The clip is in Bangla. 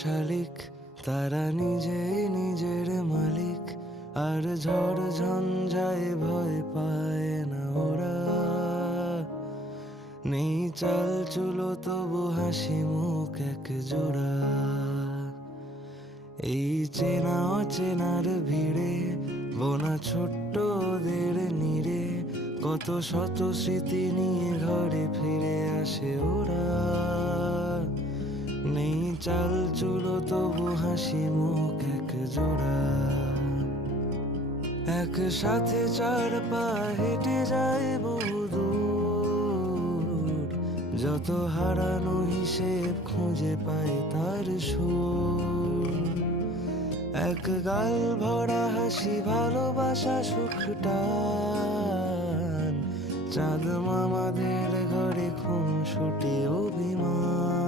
শালিক, তারা নিজেই নিজের মালিক, আর ঝড় ঝঞ্ঝায় ভয় পায় না ওরা। নেই চাল চুলো তবু হাসি মুখ এক জোড়া। এই চেনা অচেনার ভিড়ে বোনা ছোট্ট ওদের নিরে, কত শত স্মৃতি নিয়ে ঘরে ফিরে আসে ওরা। নেই চাল চুলো তবু হাসি মুখ এক জোড়া। একসাথে চার পা হেঁটে যায় বহুদূর, যত হারানো হিসেব খুঁজে পায় তার সুর। এক গাল ভরা হাসি, ভালোবাসা, সুখটান, চাঁদ মামাদের ঘরে খুনসুটি অভিমান।